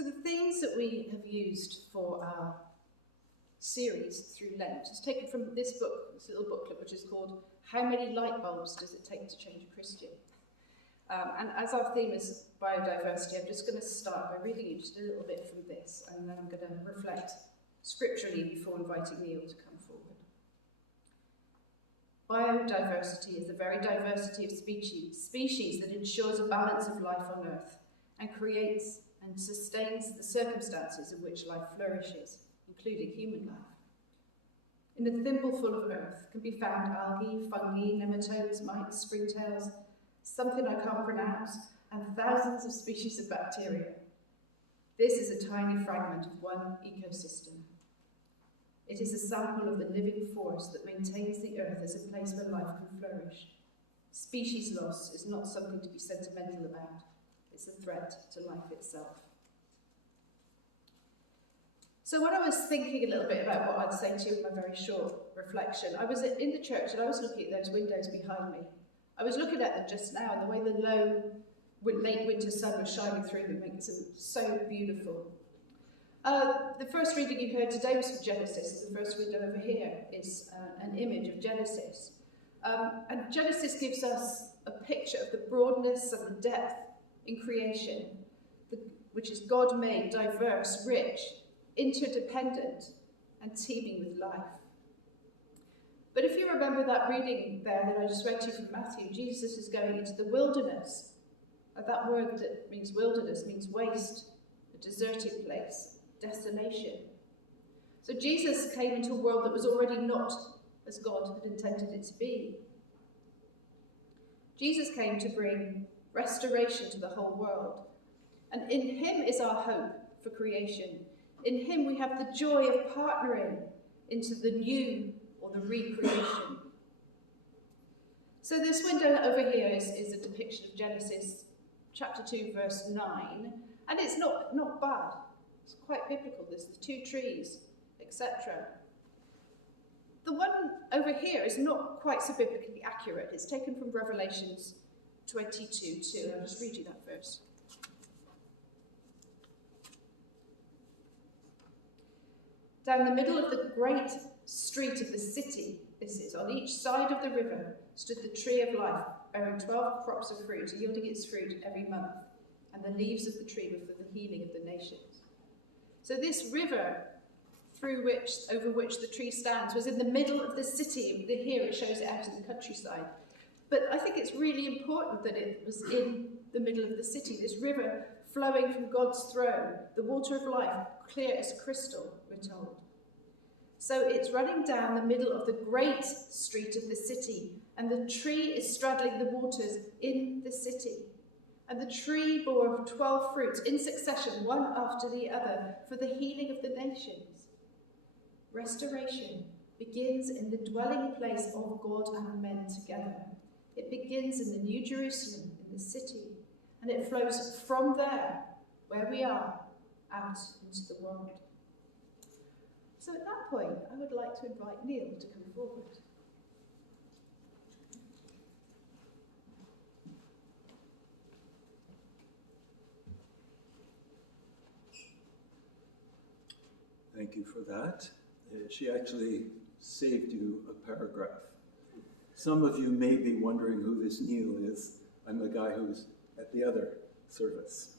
So the themes that we have used for our series through Lent is taken from this book, this little booklet, which is called How Many Light Bulbs Does It Take to Change a Christian? And as our theme is biodiversity, I'm just going to start by reading you just a little bit from this, and then I'm going to reflect scripturally before inviting Neil to come forward. Biodiversity is the very diversity of species that ensures a balance of life on Earth and creates and sustains the circumstances in which life flourishes, including human life. In a thimbleful of earth can be found algae, fungi, nematodes, mites, springtails, something I can't pronounce, and thousands of species of bacteria. This is a tiny fragment of one ecosystem. It is a sample of the living force that maintains the earth as a place where life can flourish. Species loss is not something to be sentimental about. It's a threat to life itself. So when I was thinking a little bit about what I'd say to you in my very short reflection, I was in the church and I was looking at those windows behind me. I was looking at them just now, and the way the late winter sun was shining through them makes them so beautiful. The first reading you heard today was from Genesis. The first window over here is an image of Genesis. And Genesis gives us a picture of the broadness and the depth in creation, which is God-made, diverse, rich, interdependent, and teeming with life. But if you remember that reading there that I just read to you from Matthew, Jesus is going into the wilderness. And that word that means wilderness means waste, a deserted place, desolation. So Jesus came into a world that was already not as God had intended it to be. Jesus came to bring restoration to the whole world. And in him is our hope for creation. In him we have the joy of partnering into the new or the recreation. So this window over here is a depiction of Genesis chapter 2, verse 9. And it's not bad. It's quite biblical. There's the two trees, etc. The one over here is not quite so biblically accurate. It's taken from Revelations 22:2. I'll just read you that verse. Down the middle of the great street of the city, this is, on each side of the river, stood the tree of life, bearing 12 crops of fruit, yielding its fruit every month, and the leaves of the tree were for the healing of the nations. So this river, over which the tree stands, was in the middle of the city. Here it shows it out in the countryside. But I think it's really important that it was in the middle of the city, this river flowing from God's throne, the water of life, clear as crystal, we're told. So it's running down the middle of the great street of the city, and the tree is straddling the waters in the city. And the tree bore 12 fruits in succession, one after the other, for the healing of the nations. Restoration begins in the dwelling place of God and men together. It begins in the New Jerusalem, in the city, and it flows from there, where we are, out into the world. So at that point, I would like to invite Neil to come forward. Thank you for that. She actually saved you a paragraph. Some of you may be wondering who this Neil is. I'm the guy who's at the other service.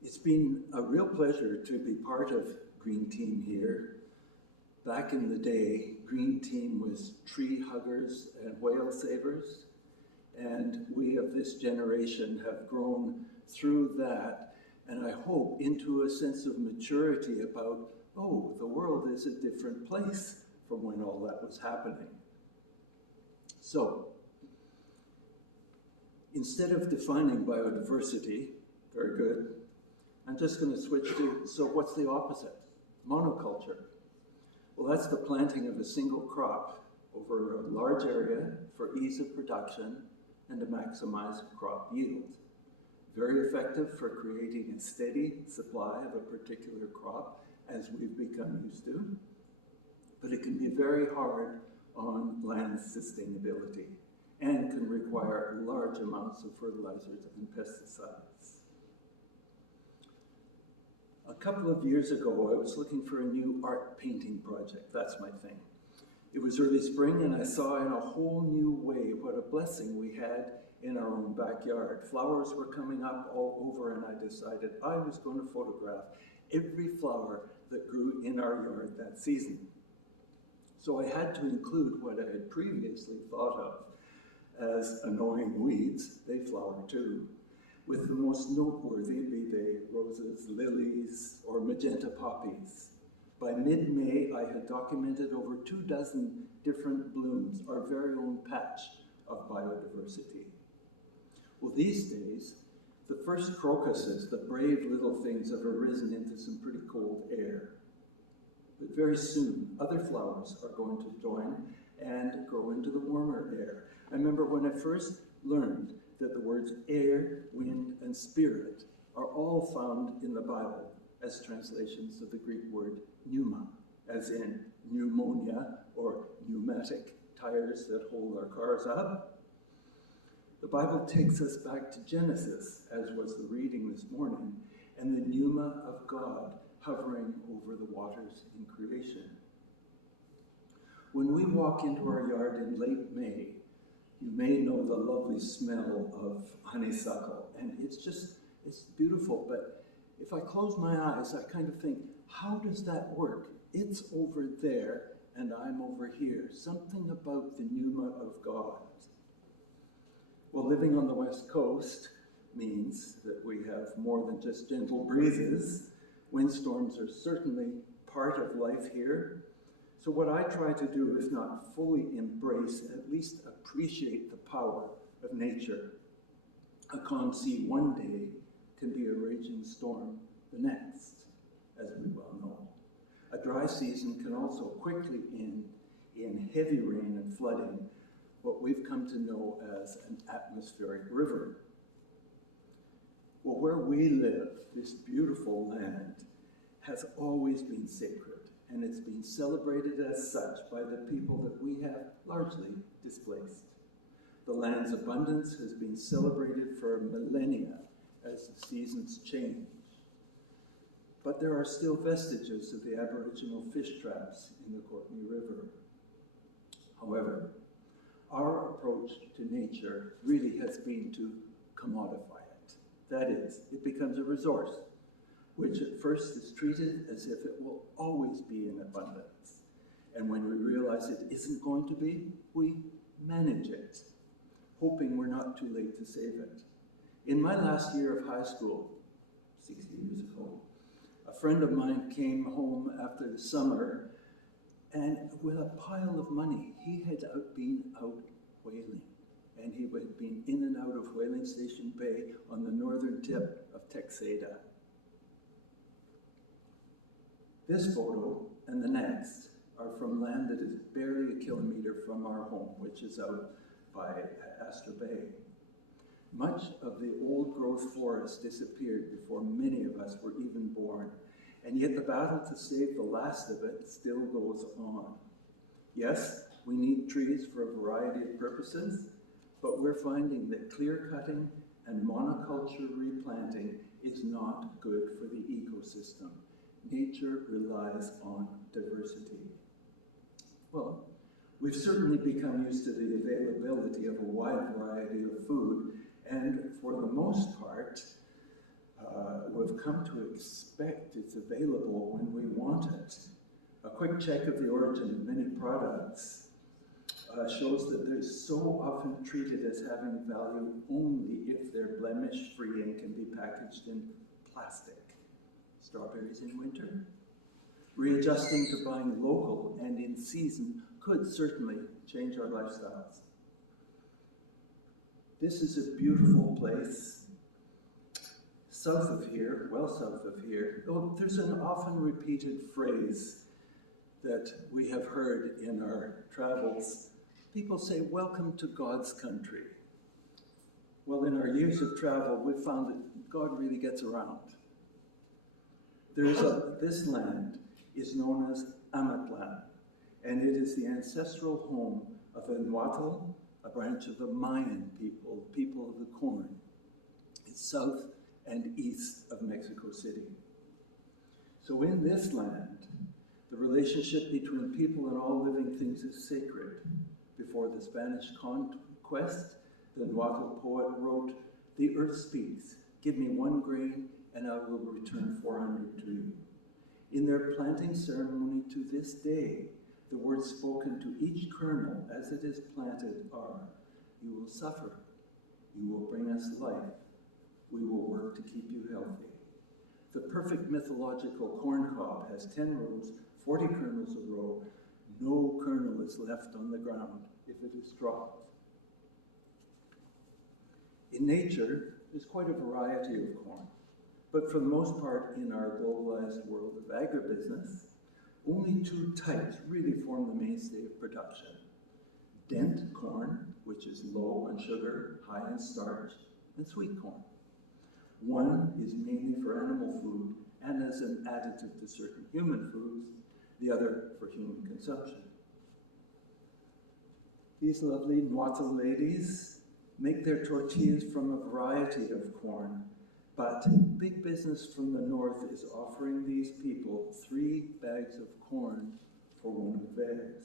It's been a real pleasure to be part of Green Team here. Back in the day, Green Team was tree huggers and whale savers, and we of this generation have grown through that, and I hope into a sense of maturity about, oh, the world is a different place from when all that was happening. So, instead of defining biodiversity, very good, I'm just going to switch to, so what's the opposite? Monoculture. Well, that's the planting of a single crop over a large area for ease of production and to maximize crop yield. Very effective for creating a steady supply of a particular crop, as we've become used to, but it can be very hard on land sustainability and can require large amounts of fertilizers and pesticides. A couple of years ago, I was looking for a new art painting project. That's my thing. It was early spring, and I saw in a whole new way what a blessing we had in our own backyard. Flowers were coming up all over, and I decided I was going to photograph every flower that grew in our yard that season. So I had to include what I had previously thought of as annoying weeds. They flower too, with the most noteworthy, be they roses, lilies, or magenta poppies. By mid-May, I had documented over 24 different blooms, our very own patch of biodiversity. Well, these days, the first crocuses, the brave little things, have arisen into some pretty cold air. But very soon, other flowers are going to join and grow into the warmer air. I remember when I first learned that the words air, wind, and spirit are all found in the Bible as translations of the Greek word pneuma, as in pneumonia or pneumatic tires that hold our cars up. The Bible takes us back to Genesis, as was the reading this morning, and the pneuma of God hovering over the waters in creation. When we walk into our yard in late May, you may know the lovely smell of honeysuckle, and it's beautiful, but if I close my eyes, I kind of think, how does that work? It's over there, and I'm over here. Something about the pneuma of God. Well, living on the West Coast means that we have more than just gentle breezes. Windstorms are certainly part of life here. So what I try to do is not fully embrace, at least appreciate the power of nature. A calm sea one day can be a raging storm the next, as we well know. A dry season can also quickly end in heavy rain and flooding, what we've come to know as an atmospheric river. Well, where we live, this beautiful land, has always been sacred, and it's been celebrated as such by the people that we have largely displaced. The land's abundance has been celebrated for millennia as the seasons change. But there are still vestiges of the Aboriginal fish traps in the Courtney River. However, our approach to nature really has been to commodify it. That is, it becomes a resource, which at first is treated as if it will always be in abundance. And when we realize it isn't going to be, we manage it, hoping we're not too late to save it. In my last year of high school, 60 years ago, a friend of mine came home after the summer, and with a pile of money. He had been out whaling, and he had been in and out of Whaling Station Bay on the northern tip of Texada. This photo and the next are from land that is barely a kilometer from our home, which is out by Astor Bay. Much of the old growth forest disappeared before many of us were even born, and yet the battle to save the last of it still goes on. Yes, we need trees for a variety of purposes, but we're finding that clear-cutting and monoculture replanting is not good for the ecosystem. Nature relies on diversity. Well, we've certainly become used to the availability of a wide variety of food, and for the most part, we've come to expect it's available when we want it. A quick check of the origin of many products shows that they're so often treated as having value only if they're blemish-free and can be packaged in plastic. Strawberries in winter. Readjusting to buying local and in season could certainly change our lifestyles. This is a beautiful place. South of here, well south of here, there's an often repeated phrase that we have heard in our travels. People say, "Welcome to God's country." Well, in our years of travel, we've found that God really gets around. This land is known as Amatlan, and it is the ancestral home of Nahuatl, a branch of the Mayan people, people of the corn. It's south and east of Mexico City. So in this land, the relationship between people and all living things is sacred. Before the Spanish conquest, the Nahuatl poet wrote, "The earth speaks, give me one grain and I will return 400 to you." In their planting ceremony to this day, the words spoken to each kernel as it is planted are, "You will suffer, you will bring us life, we will work to keep you healthy." The perfect mythological corn cob has 10 rows, 40 kernels a row. No kernel is left on the ground if it is dropped. In nature, there's quite a variety of corn, but for the most part in our globalized world of agribusiness, only 2 types really form the mainstay of production. Dent corn, which is low on sugar, high in starch, and sweet corn. One is mainly for animal food and as an additive to certain human foods, the other for human consumption. These lovely Nahuatl ladies make their tortillas from a variety of corn, but big business from the north is offering these people 3 bags of corn for 1 of theirs.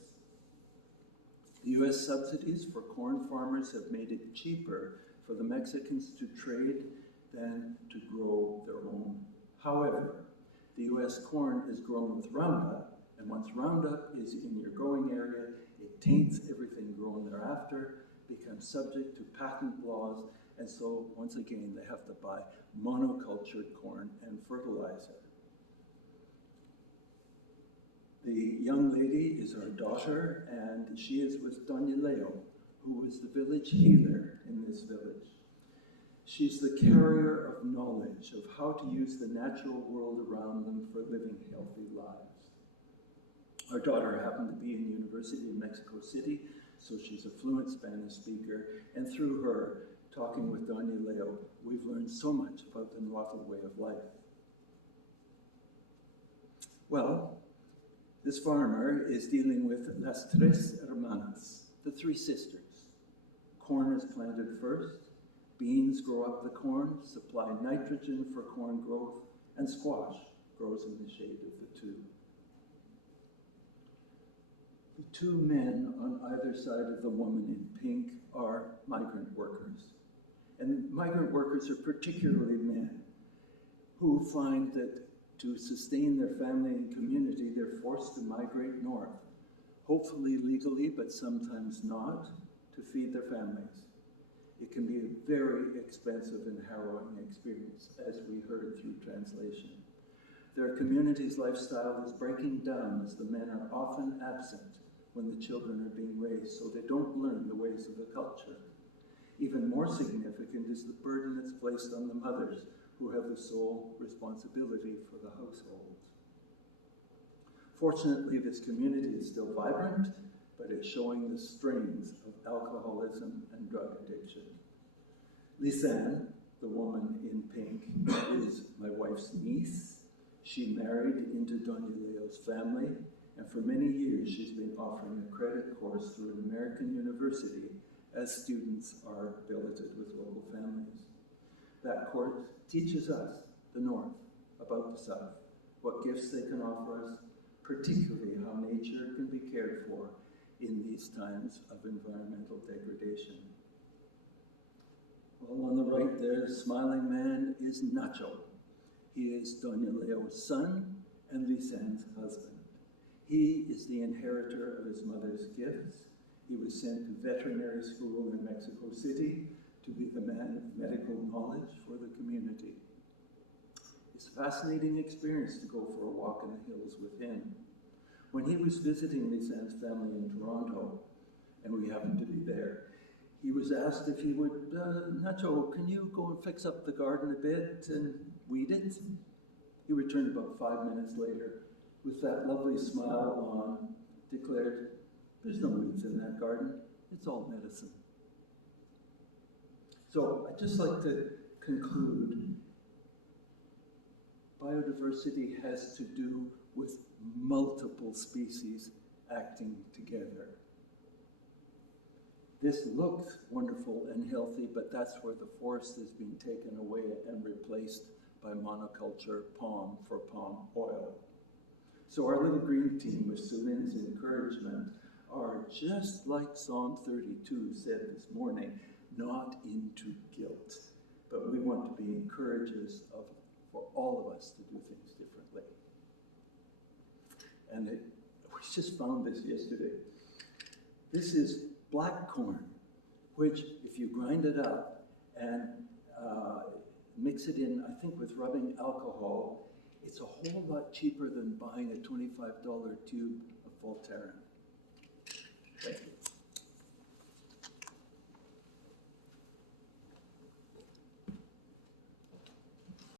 The US subsidies for corn farmers have made it cheaper for the Mexicans to trade than to grow their own. However, the US corn is grown with Roundup, and once Roundup is in your growing area, it taints everything grown thereafter, becomes subject to patent laws, and so once again they have to buy monocultured corn and fertilizer. The young lady is our daughter, and she is with Doña Leo, who is the village healer in this village. She's the carrier of knowledge of how to use the natural world around them for living healthy lives. Our daughter happened to be in university in Mexico City, so she's a fluent Spanish speaker, and through her, talking with Doña Leo, we've learned so much about the Nahuatl way of life. Well, this farmer is dealing with las tres hermanas, the 3 sisters. Corn is planted first, beans grow up the corn, supply nitrogen for corn growth, and squash grows in the shade of the 2. The 2 men on either side of the woman in pink are migrant workers. And migrant workers are particularly men who find that to sustain their family and community, they're forced to migrate north, hopefully legally, but sometimes not, to feed their families. It can be a very expensive and harrowing experience, as we heard through translation. Their community's lifestyle is breaking down as the men are often absent when the children are being raised, so they don't learn the ways of the culture. Even more significant is the burden that's placed on the mothers, who have the sole responsibility for the household. Fortunately, this community is still vibrant, but it's showing the strains of alcoholism and drug addiction. Lisanne, the woman in pink, is my wife's niece. She married into Doña Leo's family, and for many years she's been offering a credit course through an American university as students are billeted with local families. That course teaches us, the North, about the South, what gifts they can offer us, particularly how nature can be cared for in these times of environmental degradation. Well, on the right there, the smiling man is Nacho. He is Doña Leo's son and Lisanne's husband. He is the inheritor of his mother's gifts. He was sent to veterinary school in Mexico City to be the man of medical knowledge for the community. It's a fascinating experience to go for a walk in the hills with him. When he was visiting Lisanne's family in Toronto, and we happened to be there, he was asked if he would, Nacho, can you go and fix up the garden a bit and weed it? He returned about 5 minutes later with that lovely smile on, declared, there's no weeds in that garden, it's all medicine. So I'd just like to conclude. Biodiversity has to do with multiple species acting together. This looks wonderful and healthy, but that's where the forest has been taken away and replaced by monoculture palm for palm oil. So our little green team, with Celine's encouragement, are just like Psalm 32 said this morning, not into guilt, but we want to be encouragers for all of us to do things differently. And we just found this yesterday. This is black corn, which if you grind it up and mix it in, I think with rubbing alcohol, it's a whole lot cheaper than buying a $25 tube of Voltaren. Thank you.